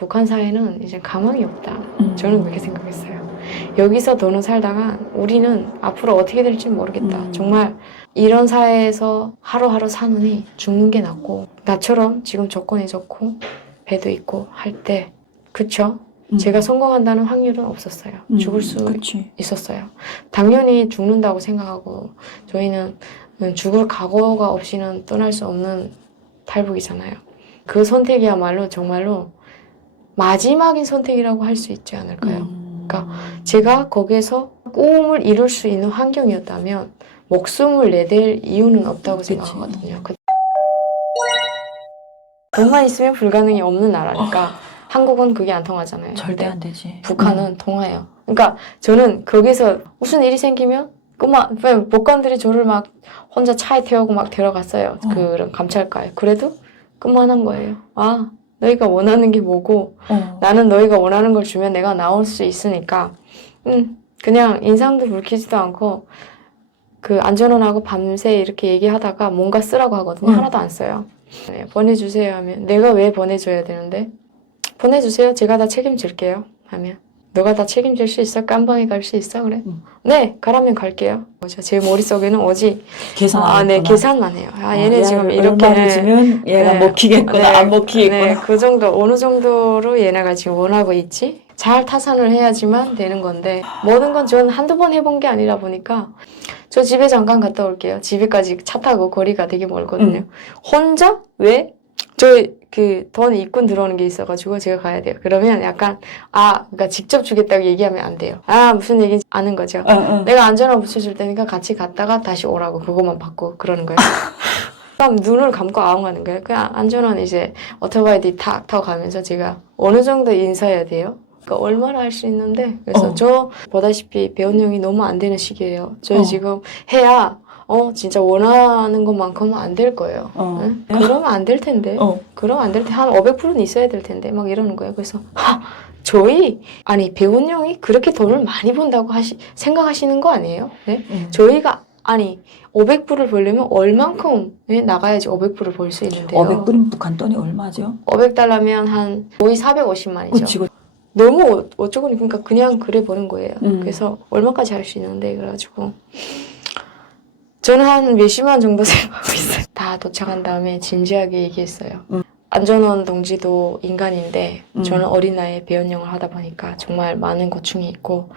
북한 사회는 이제 가망이 없다. 저는 그렇게 생각했어요. 여기서 더는 살다가 우리는 앞으로 어떻게 될지 모르겠다. 정말 이런 사회에서 하루하루 사느니 죽는 게 낫고, 나처럼 지금 조건이 좋고 배도 있고 할 때, 그쵸? 제가 성공한다는 확률은 없었어요. 죽을 수 그치. 있었어요. 당연히 죽는다고 생각하고 저희는 죽을 각오가 없이는 떠날 수 없는 탈북이잖아요. 그 선택이야말로 정말로 마지막인 선택이라고 할 수 있지 않을까요? 그러니까 제가 거기에서 꿈을 이룰 수 있는 환경이었다면 목숨을 내댈 이유는 없다고 생각하거든요. 돈만 있으면 불가능이 없는 나라니까 한국은 그게 안 통하잖아요. 절대 근데 안 되지. 북한은 통해요. 그러니까 저는 거기서 무슨 일이 생기면 복관들이 저를 막 혼자 차에 태우고 막 데려갔어요. 그런 감찰과에. 그래도 그만한 거예요. 아, 너희가 원하는 게 뭐고 나는 너희가 원하는 걸 주면 내가 나올 수 있으니까 그냥 인상도 붉히지도 않고 그 안전원하고 밤새 이렇게 얘기하다가 뭔가 쓰라고 하거든요. 하나도 안 써요. 네, 보내주세요 하면 내가 왜 보내줘야 되는데 보내주세요. 제가 다 책임질게요. 하면 너가 다 책임질 수 있어? 깜방에 갈 수 있어? 그래? 네, 가라면 갈게요. 제 머릿속에는 오직 네, 계산만 해요. 얘네 지금 이렇게 주면 얘가 먹히겠구나, 안 먹히겠구나. 네, 그 정도, 어느 정도로 얘네가 지금 원하고 있지? 잘 타산을 해야지만 되는 건데 모든 건 저는 한두 번 해본 게 아니라 보니까 저 집에 잠깐 갔다 올게요. 집에까지 차 타고 거리가 되게 멀거든요. 혼자? 왜? 돈 입금 들어오는 게 있어가지고 제가 가야 돼요. 그러면 약간, 그러니까 직접 주겠다고 얘기하면 안 돼요. 무슨 얘기인지 아는 거죠. 내가 안전화 붙여줄 테니까 같이 갔다가 다시 오라고 그것만 받고 그러는 거예요. 그럼 눈을 감고 아웅하는 거예요. 그냥 안전화는 이제 오토바이 뒤 탁 타고 가면서 제가 어느 정도 인사해야 돼요. 그러니까 얼마나 할 수 있는데 그래서 저 보다시피 배운형이 너무 안 되는 시기예요. 저희 지금 해야 진짜 원하는 것만큼은 안 될 거예요. 응? 그러면 안 될 텐데. 그러면 안 될 텐데. 한 500%는 있어야 될 텐데. 막 이러는 거예요. 그래서, 배운 형이 그렇게 돈을 많이 번다고 생각하시는 거 아니에요? 네? 저희가, 500불을 벌려면 얼만큼 나가야지 500불을 벌 수 있는데요. 500불은 북한 돈이 얼마죠? 500달러면 거의 450만이죠. 그치. 너무 어쩌고니 그러니까 그냥 그래 보는 거예요. 그래서 얼마까지 할 수 있는데 그래가지고 저는 한 몇십만 정도 생각하고 있어요. 다 도착한 다음에 진지하게 얘기했어요. 안전원 동지도 인간인데 저는 어린 나이에 배원영을 하다 보니까 정말 많은 고충이 있고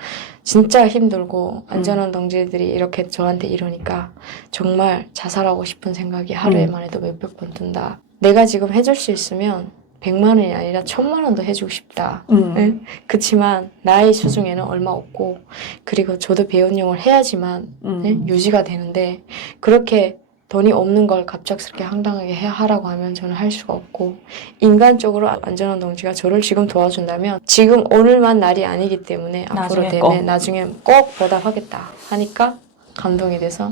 진짜 힘들고 안전원 동지들이 이렇게 저한테 이러니까 정말 자살하고 싶은 생각이 하루에만 해도 몇백 번 든다. 내가 지금 해줄 수 있으면 100만 원이 아니라 1000만 원도 해주고 싶다. 네? 그치만 나의 수중에는 얼마 없고 그리고 저도 배운용을 해야지만 네? 유지가 되는데 그렇게 돈이 없는 걸 갑작스럽게 황당하게 하라고 하면 저는 할 수가 없고 인간적으로 안전한 동지가 저를 지금 도와준다면 지금 오늘만 날이 아니기 때문에 앞으로 되면 나중에 꼭 보답하겠다 하니까 감동이 돼서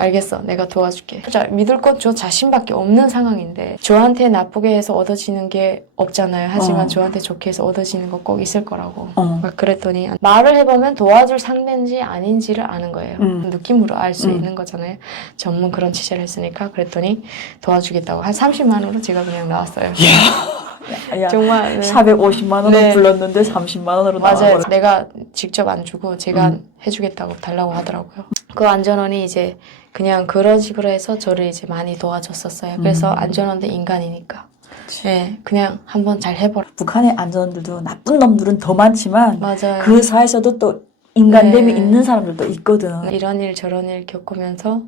알겠어. 내가 도와줄게. 믿을 건 저 자신밖에 없는 상황인데 저한테 나쁘게 해서 얻어지는 게 없잖아요. 하지만 저한테 좋게 해서 얻어지는 거 꼭 있을 거라고. 그랬더니 말을 해보면 도와줄 상대인지 아닌지를 아는 거예요. 느낌으로 알 수 있는 거잖아요. 전문 그런 취재를 했으니까. 그랬더니 도와주겠다고. 한 30만 원으로 제가 그냥 나왔어요. 정말 450만 원을 불렀는데 30만 원으로 맞아요. 나와버려. 내가 직접 안 주고 제가 해주겠다고 달라고 하더라고요. 그 안전원이 이제 그냥 그런 식으로 해서 저를 이제 많이 도와줬었어요. 그래서 안전원도 인간이니까. 네, 그냥 한번 잘 해보라. 북한의 안전원들도 나쁜 놈들은 더 많지만 맞아요. 그 사이에서도 또 인간됨이 있는 사람들도 있거든. 이런 일 저런 일 겪으면서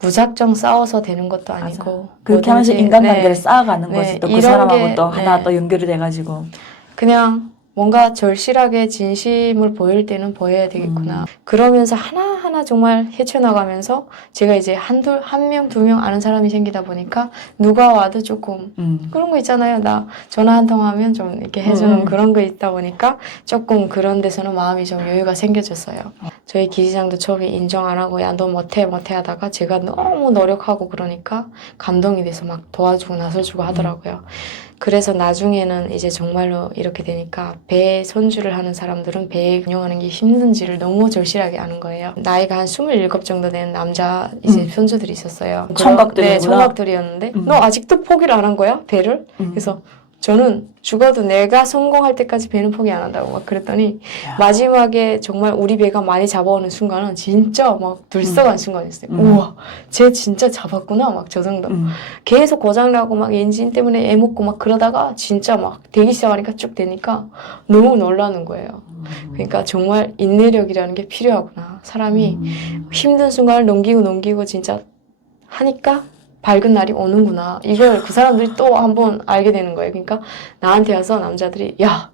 무작정 싸워서 되는 것도 아니고 그렇게 하면서 인간관계를 쌓아가는 거지. 또 그 사람하고 또 하나 또 연결이 돼가지고 그냥 뭔가 절실하게 진심을 보일 때는 보여야 되겠구나. 그러면서 하나하나 정말 헤쳐나가면서 제가 이제 한 명, 두 명 아는 사람이 생기다 보니까 누가 와도 조금 그런 거 있잖아요. 나 전화 한 통하면 좀 이렇게 해주는 그런 거 있다 보니까 조금 그런 데서는 마음이 좀 여유가 생겨졌어요. 저희 기지장도 처음에 인정 안 하고 야 너 못해 하다가 제가 너무 노력하고 그러니까 감동이 돼서 막 도와주고 나서주고 하더라고요. 그래서 나중에는 이제 정말로 이렇게 되니까 배 손주를 하는 사람들은 배 운영하는 게 힘든지를 너무 절실하게 아는 거예요. 나이가 한 27 정도 된 남자 이제 손주들이 있었어요. 총각들이구나. 네, 총각들이었는데 너 아직도 포기를 안 한 거야? 배를? 그래서 저는 죽어도 내가 성공할 때까지 배는 포기 안 한다고 막 그랬더니 야. 마지막에 정말 우리 배가 많이 잡아오는 순간은 진짜 막 들썩한 순간이었어요. 우와, 쟤 진짜 잡았구나 막 저 정도. 계속 고장나고 막 엔진 때문에 애먹고 막 그러다가 진짜 막 되기 시작하니까 쭉 되니까 너무 놀라는 거예요. 그러니까 정말 인내력이라는 게 필요하구나. 사람이 힘든 순간을 넘기고 진짜 하니까 밝은 날이 오는구나. 이걸 그 사람들이 또 한번 알게 되는 거예요. 그러니까 나한테 와서 남자들이 야,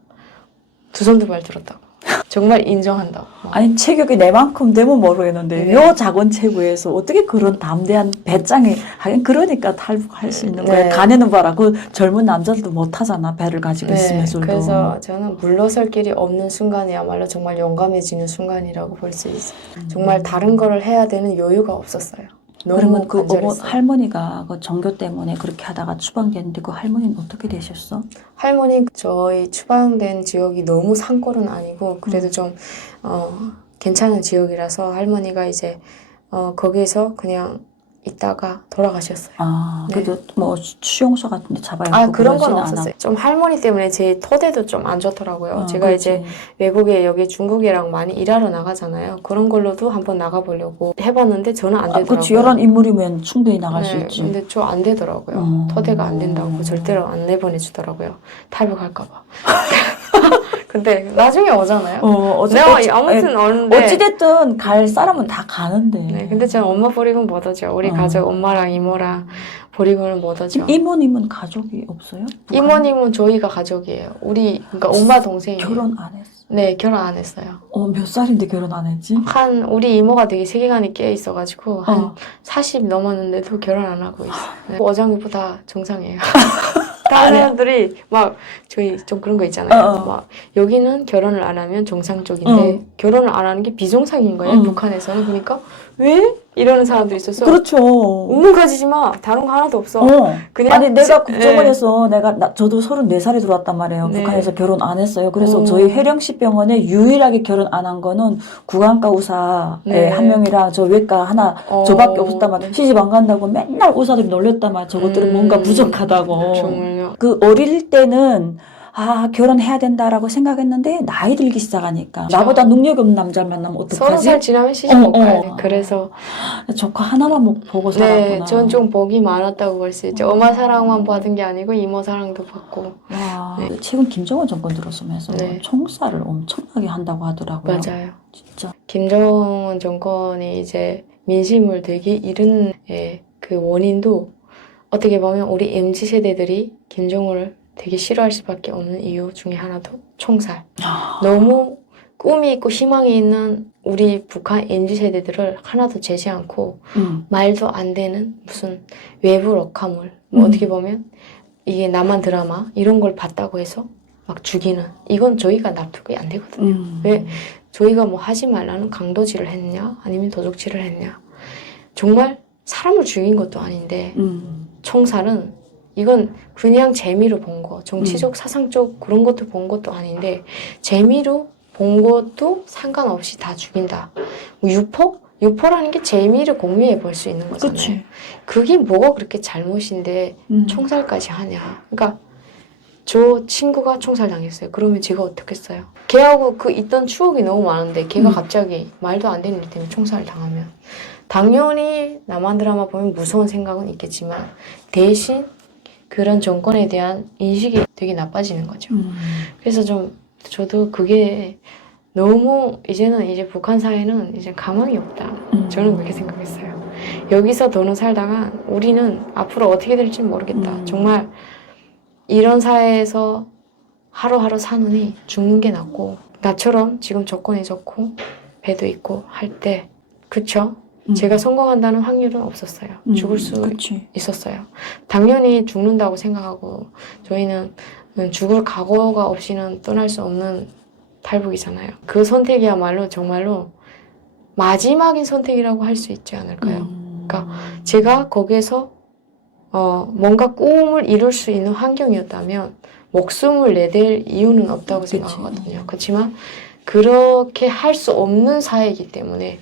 두 손 두 발 들었다고. 정말 인정한다고. 아니 체격이 내만큼 되면 모르겠는데 네. 요 작은 체구에서 어떻게 그런 담대한 배짱이 하긴 그러니까 탈북할 수 있는 거야. 네. 가내는 봐라. 그 젊은 남자들도 못하잖아. 배를 가지고 있으면서도. 그래서 저는 물러설 길이 없는 순간이야말로 정말 용감해지는 순간이라고 볼 수 있어요. 정말 다른 거를 해야 되는 여유가 없었어요. 너무 그러면 그 간절했어요. 할머니가 그 종교 때문에 그렇게 하다가 추방됐는데 그 할머니는 어떻게 되셨어? 할머니 저희 추방된 지역이 너무 산골은 아니고 그래도 좀 괜찮은 지역이라서 할머니가 이제 거기에서 그냥 있다가 돌아가셨어요. 아, 네. 그래도 뭐 수용소 같은 데 잡아야 아 하고 그런 건 그러지는 없었어요. 좀 할머니 때문에 제 토대도 좀 안 좋더라고요. 제가 그렇지. 이제 외국에 여기 중국이랑 많이 일하러 나가잖아요. 그런 걸로도 한번 나가보려고 해봤는데 저는 안 되더라고요. 그렇지. 열한 인물이면 충분히 나갈 수 네, 있지. 근데 저 안 되더라고요. 토대가 안 된다고 절대로 안 내보내주더라고요. 탈북할까봐. 근데 나중에 오잖아요. 내가 아무튼 오는데. 어찌됐든 갈 사람은 다 가는데. 네, 근데 저는 엄마 버리고는 못 오죠. 우리 가족 엄마랑 이모랑 버리고는 못 오죠. 이모님은 가족이 없어요? 이모님은 저희가 가족이에요. 우리 그러니까 엄마 동생이에요. 결혼 안 했어. 네, 결혼 안 했어요. 몇 살인데 결혼 안 했지? 우리 이모가 되게 세계관이 깨 있어가지고 한 40 넘었는데도 결혼 안 하고 있어요. 네. 어장이보다 정상이에요. 다른 사람들이 막 저희 좀 그런 거 있잖아요. 막 여기는 결혼을 안 하면 정상적인데 결혼을 안 하는 게 비정상인 거예요. 북한에서는. 그러니까 왜? 이러는 사람들이 있어서 그렇죠. 의문 가지지 마. 다른 거 하나도 없어. 그냥 아니 내가 네. 국정원에서 저도 34살에 들어왔단 말이에요. 네. 북한에서 결혼 안 했어요. 그래서 저희 해령시 병원에 유일하게 결혼 안 한 거는 구강과 의사에 네. 한 명이랑 저 외과 하나 저밖에 없었단 말이에요. 시집 안 간다고 맨날 의사들이 놀렸단 말이에요. 저것들은 뭔가 부족하다고. 정말요. 그 어릴 때는 결혼해야 된다라고 생각했는데 나이 들기 시작하니까 나보다 능력이 없는 남자를 만나면 어떡하지? 30살 지나면 시집 못 가야 돼. 그래서 조카 하나만 보고 살았구나. 네, 전 좀 복이 많았다고 볼 수 있죠. 엄마 사랑만 받은 게 아니고 이모 사랑도 받고. 와, 네. 최근 김정은 정권 들어서면서 네. 총살을 엄청나게 한다고 하더라고요. 맞아요. 진짜. 김정은 정권이 이제 민심을 되게 잃은 그 원인도 어떻게 보면 우리 MZ 세대들이 김정은을 되게 싫어할 수밖에 없는 이유 중에 하나도 총살. 너무 꿈이 있고 희망이 있는 우리 북한 MZ 세대들을 하나도 재지 않고 말도 안 되는 무슨 외부 럭카물 어떻게 보면 이게 남한 드라마 이런 걸 봤다고 해서 막 죽이는 이건 저희가 납득이 안 되거든요. 왜 저희가 뭐 하지 말라는 강도질을 했냐 아니면 도둑질을 했냐 정말 사람을 죽인 것도 아닌데 총살은 이건 그냥 재미로 본 거, 정치적, 사상적 그런 것도 본 것도 아닌데 재미로 본 것도 상관없이 다 죽인다. 유포라는 게 재미를 공유해 볼 수 있는 거잖아요. 그치. 그게 뭐가 그렇게 잘못인데 총살까지 하냐. 그러니까 저 친구가 총살당했어요. 그러면 제가 어떻겠어요? 걔하고 그 있던 추억이 너무 많은데 걔가 갑자기 말도 안 되는 일 때문에 총살을 당하면 당연히 남한 드라마 보면 무서운 생각은 있겠지만 대신 그런 정권에 대한 인식이 되게 나빠지는 거죠. 그래서 저도 그게 너무 이제 북한 사회는 이제 가망이 없다. 저는 그렇게 생각했어요. 여기서 더는 살다가 우리는 앞으로 어떻게 될지 모르겠다. 정말 이런 사회에서 하루하루 사느니 죽는 게 낫고 나처럼 지금 조건이 좋고 배도 있고 할 때 그쵸? 제가 성공한다는 확률은 없었어요. 죽을 수 있었어요. 당연히 죽는다고 생각하고 저희는 죽을 각오가 없이는 떠날 수 없는 탈북이잖아요. 그 선택이야말로 정말로 마지막인 선택이라고 할 수 있지 않을까요? 그러니까 제가 거기에서 뭔가 꿈을 이룰 수 있는 환경이었다면 목숨을 내댈 이유는 없다고 생각하거든요. 그렇지만 그렇게 할 수 없는 사회이기 때문에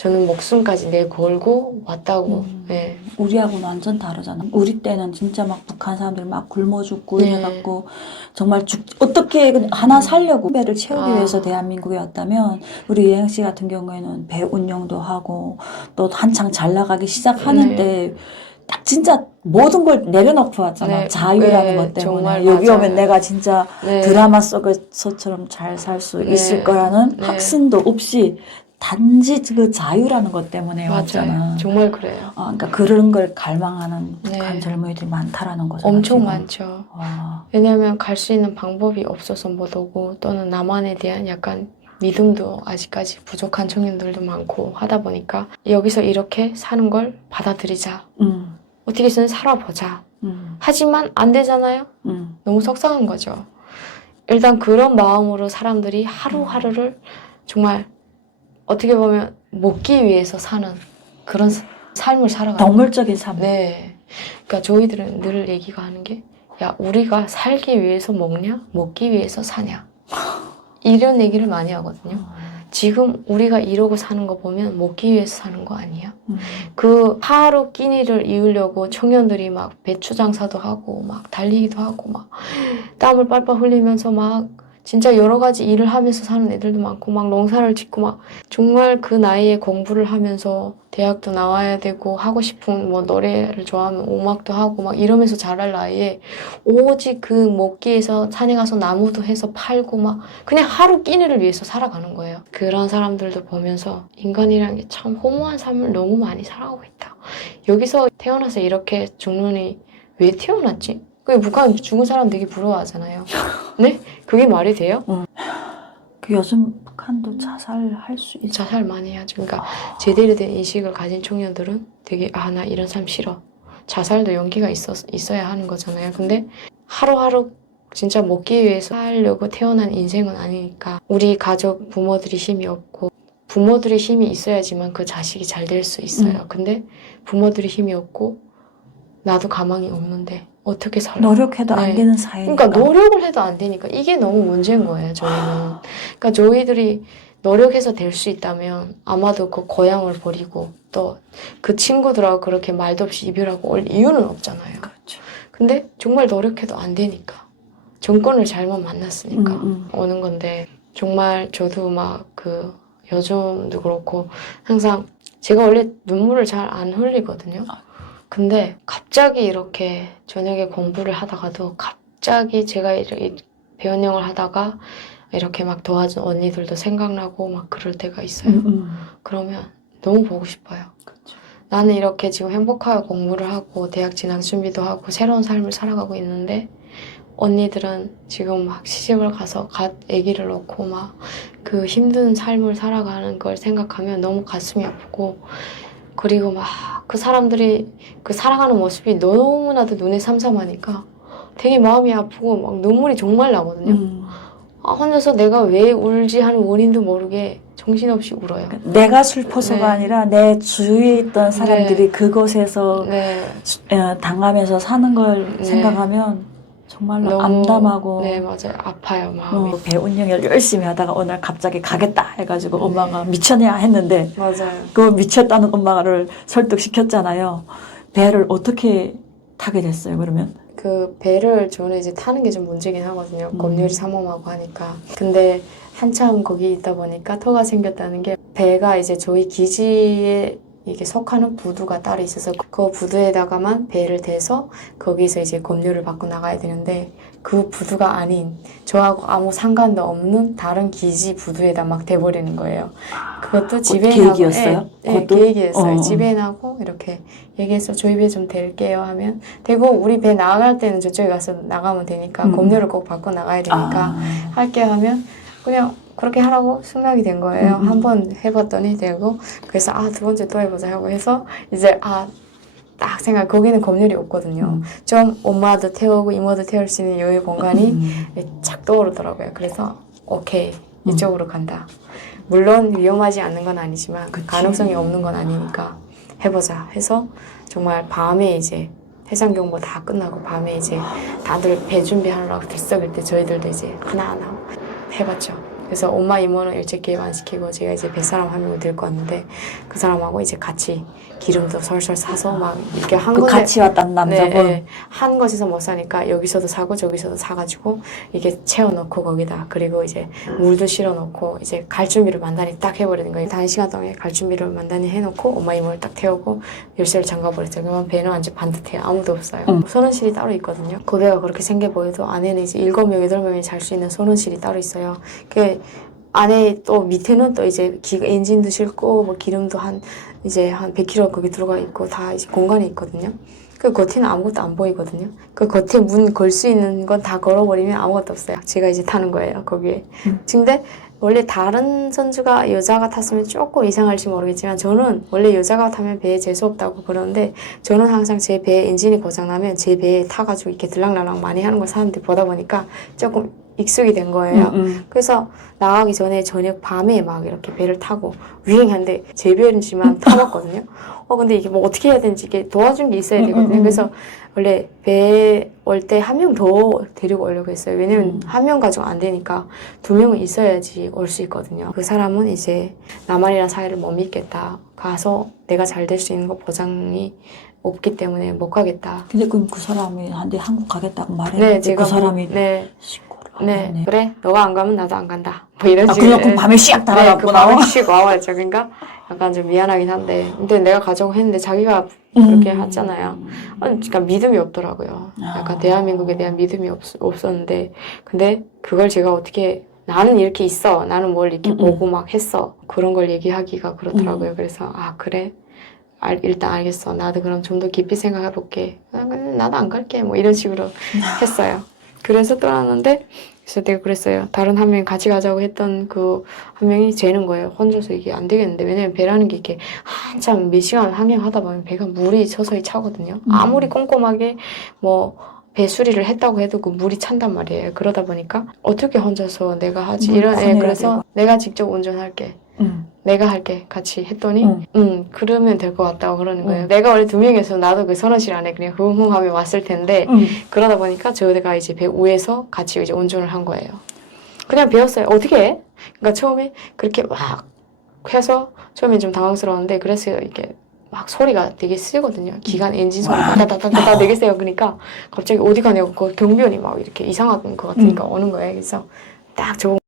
저는 목숨까지 내걸고 왔다고. 네. 우리하고는 완전 다르잖아. 우리 때는 진짜 막 북한 사람들 막 굶어 죽고 네. 해갖고 정말 어떻게 하나 살려고 배를 채우기 아. 위해서 대한민국에 왔다면 우리 예영 씨 같은 경우에는 배 운영도 하고 또 한창 잘 나가기 시작하는 네. 때 딱 진짜 모든 걸 내려놓고 왔잖아. 네. 자유라는 네, 것 때문에. 정말 여기 맞아요. 오면 내가 진짜 네. 드라마 속에서처럼 잘 살 수 네. 있을 거라는 네. 확신도 없이 단지 그 자유라는 것 때문에 맞아요. 왔잖아. 정말 그래요. 그러니까 그런 걸 갈망하는 네. 북한 젊은이들이 많다라는 거잖아. 엄청 지금. 많죠. 와. 왜냐하면 갈 수 있는 방법이 없어서 못 오고 또는 남한에 대한 약간 믿음도 아직까지 부족한 청년들도 많고 하다 보니까 여기서 이렇게 사는 걸 받아들이자. 어떻게든 살아보자. 하지만 안 되잖아요. 너무 속상한 거죠. 일단 그런 마음으로 사람들이 하루하루를 정말 어떻게 보면 먹기 위해서 사는 그런 삶을 살아가는 동물적인 삶. 네. 그러니까 저희들은 늘 얘기가 하는 게 야, 우리가 살기 위해서 먹냐? 먹기 위해서 사냐? 이런 얘기를 많이 하거든요. 지금 우리가 이러고 사는 거 보면 먹기 위해서 사는 거 아니야? 그 하루 끼니를 이으려고 청년들이 막 배추 장사도 하고 막 달리기도 하고 막 땀을 빨빨 흘리면서 막 진짜 여러 가지 일을 하면서 사는 애들도 많고 막 농사를 짓고 막 정말 그 나이에 공부를 하면서 대학도 나와야 되고 하고 싶은 뭐 노래를 좋아하면 음악도 하고 막 이러면서 자랄 나이에 오직 그 먹기에서 산에 가서 나무도 해서 팔고 막 그냥 하루 끼니를 위해서 살아가는 거예요. 그런 사람들도 보면서 인간이라는 게 참 허무한 삶을 너무 많이 살아가고 있다. 여기서 태어나서 이렇게 죽느니 왜 태어났지? 그 북한 죽은 사람 되게 부러워하잖아요. 네? 그게 말이 돼요? 그 요즘 북한도 자살할 수 있어. 자살 많이 하죠. 그러니까 제대로 된 인식을 가진 청년들은 되게 나 이런 삶 싫어. 자살도 용기가 있어야 하는 거잖아요. 근데 하루하루 진짜 먹기 위해서 살려고 태어난 인생은 아니니까 우리 가족 부모들이 힘이 없고 부모들이 힘이 있어야지만 그 자식이 잘 될 수 있어요. 근데 부모들이 힘이 없고 나도 가망이 없는데 어떻게 살아? 노력해도 안 네. 되는 사이니까. 그러니까 노력을 해도 안 되니까 이게 너무 문제인 거예요. 저희는. 그러니까 저희들이 노력해서 될 수 있다면 아마도 그 고향을 버리고 또 그 친구들하고 그렇게 말도 없이 이별하고 올 이유는 없잖아요. 그렇죠. 근데 정말 노력해도 안 되니까 정권을 잘못 만났으니까 오는 건데 정말 저도 막 그 요즘도 그렇고 항상 제가 원래 눈물을 잘 안 흘리거든요. 근데 갑자기 이렇게 저녁에 공부를 하다가도 갑자기 제가 이렇게 배원영을 하다가 이렇게 막 도와준 언니들도 생각나고 막 그럴 때가 있어요. 그러면 너무 보고 싶어요. 그렇죠. 나는 이렇게 지금 행복하게 공부를 하고 대학 진학 준비도 하고 새로운 삶을 살아가고 있는데 언니들은 지금 막 시집을 가서 갓 아기를 놓고 막 그 힘든 삶을 살아가는 걸 생각하면 너무 가슴이 아프고 그리고 막 그 사람들이 그 살아가는 모습이 너무나도 눈에 삼삼하니까 되게 마음이 아프고 막 눈물이 정말 나거든요. 혼자서 내가 왜 울지 하는 원인도 모르게 정신없이 울어요. 내가 슬퍼서가 네. 아니라 내 주위에 있던 사람들이 네. 그곳에서 네. 당하면서 사는 걸 네. 생각하면 정말로 너무, 암담하고. 네, 맞아요. 아파요, 마음이. 배 운영을 열심히 하다가 오늘 갑자기 가겠다 해가지고 엄마가 미쳤냐 했는데 맞아요. 그 미쳤다는 엄마를 설득시켰잖아요. 배를 어떻게 타게 됐어요, 그러면? 그 배를 저는 이제 타는 게 좀 문제긴 하거든요. 검열이 삼엄하고 하니까. 근데 한참 거기 있다 보니까 터가 생겼다는 게 배가 이제 저희 기지에 이게 속하는 부두가 따로 있어서 그 부두에다가만 배를 대서 거기서 이제 검열을 받고 나가야 되는데 그 부두가 아닌 저하고 아무 상관도 없는 다른 기지 부두에다 막 대버리는 거예요. 그것도 지배인하고 계획이었어요? 네, 그것도? 계획이었어요. 지배인하고 이렇게 얘기해서 저희 배 좀 댈게요 하면 되고 우리 배 나갈 때는 저쪽에 가서 나가면 되니까 검열을 꼭 받고 나가야 되니까 할게요 하면 그냥 그렇게 하라고 승낙이 된 거예요. 한 번 해봤더니 되고 그래서 두 번째 또 해보자 하고 해서 이제 딱 생각 거기는 검열이 없거든요. 좀 엄마도 태우고 이모도 태울 수 있는 여유 공간이 착 떠오르더라고요. 그래서 오케이 이쪽으로 간다. 물론 위험하지 않는 건 아니지만 그치. 가능성이 없는 건 아니니까 해보자 해서 정말 밤에 이제 해상 경보 다 끝나고 밤에 이제 다들 배 준비하느라고 들썩일 때 저희들도 이제 하나하나 해봤죠. 그래서 엄마 이모는 일찍 개입 안 시키고 제가 이제 뱃사람 한 명을 데리고 왔는데 그 사람하고 이제 같이 기름도 솔솔 사서 막 이렇게 한 그 곳에 같이 왔던 남자분. 네, 한 곳에서 못 사니까 여기서도 사고 저기서도 사가지고 이게 채워놓고 거기다 그리고 이제 물도 실어놓고 이제 갈 준비를 만단히 딱 해버리는 거예요. 한 시간 동안 갈 준비를 만단히 해놓고 엄마 이모를 딱 태우고 열쇠를 잠가버렸어요. 그러면 배는 완전 반듯해요. 아무도 없어요. 소논실이 따로 있거든요. 그 배가 그렇게 생겨 보여도 안에는 이제 7명, 8명이 잘 수 있는 소논실이 따로 있어요. 그 안에 또 밑에는 또 이제 엔진도 싣고 뭐 기름도 한 100kg 거기 들어가 있고 다 이제 공간이 있거든요. 그 겉에는 아무것도 안 보이거든요. 그 겉에 문 걸 수 있는 건 다 걸어버리면 아무것도 없어요. 제가 이제 타는 거예요, 거기에. 근데 원래 다른 선주가 여자가 탔으면 조금 이상할지 모르겠지만 저는 원래 여자가 타면 배에 재수 없다고 그러는데 저는 항상 제 배 엔진이 고장나면 제 배에 타가지고 이렇게 들락날락 많이 하는 걸 사람들이 보다 보니까 조금 익숙이 된 거예요. 그래서 나가기 전에 저녁 밤에 막 이렇게 배를 타고 유행한데 제 배인지만 타봤거든요. 근데 이게 뭐 어떻게 해야 되는지 이게 도와준 게 있어야 되거든요. 그래서 원래 배 올 때 한 명 더 데리고 오려고 했어요. 왜냐면 한 명 가지고 안 되니까 2명은 있어야지 올 수 있거든요. 그 사람은 이제 나만이란 사이를 못 믿겠다. 가서 내가 잘 될 수 있는 거 보장이 없기 때문에 못 가겠다. 근데 그럼 그 사람이 한데 한국 가겠다고 네, 말했는데 제가 그 사람이 네, 신고를 네, 하네. 그래, 너가 안 가면 나도 안 간다. 뭐 이런 아, 식으로. 그냥 그 밤에 씩 네, 그 달아놨구나. 밤에 쉬고 와버렸죠. 그러니까 약간 좀 미안하긴 한데, 근데 내가 가자고 했는데 자기가 그렇게 하잖아요. 그러니까 믿음이 없더라고요. 약간 대한민국에 대한 믿음이 없었는데, 근데 그걸 제가 어떻게 나는 이렇게 있어, 나는 뭘 이렇게 보고 막 했어, 그런 걸 얘기하기가 그렇더라고요. 그래서 아 그래. 일단 알겠어. 나도 그럼 좀 더 깊이 생각해 볼게. 나도 안 갈게. 뭐 이런 식으로 했어요. 그래서 떠났는데, 그래서 내가 그랬어요. 다른 한 명이 같이 가자고 했던 그 한 명이 재는 거예요. 혼자서 이게 안 되겠는데. 왜냐면 배라는 게 이렇게 한참 몇 시간 항행하다 보면 배가 물이 서서히 차거든요. 아무리 꼼꼼하게 뭐 배 수리를 했다고 해도 그 물이 찬단 말이에요. 그러다 보니까 어떻게 혼자서 내가 하지? 이런, 그래서 내가 직접 운전할게. 내가 할게 같이 했더니 그러면 될 것 같다고 그러는 거예요. 내가 원래 2명이어서 나도 그 선원실 안에 그냥 흥흥하며 왔을 텐데 그러다 보니까 저희가 이제 배 위에서 같이 이제 운전을 한 거예요. 그냥 배웠어요. 어떻게 해? 그러니까 처음에 그렇게 막 해서 처음에 좀 당황스러웠는데 그래서 이렇게 막 소리가 되게 세거든요. 기관 엔진 소리가 따다다다다 되게 세요. 그러니까 갑자기 어디 가냐고 그 경비원이 막 이렇게 이상한 것 같으니까 오는 거예요. 그래서 딱 저거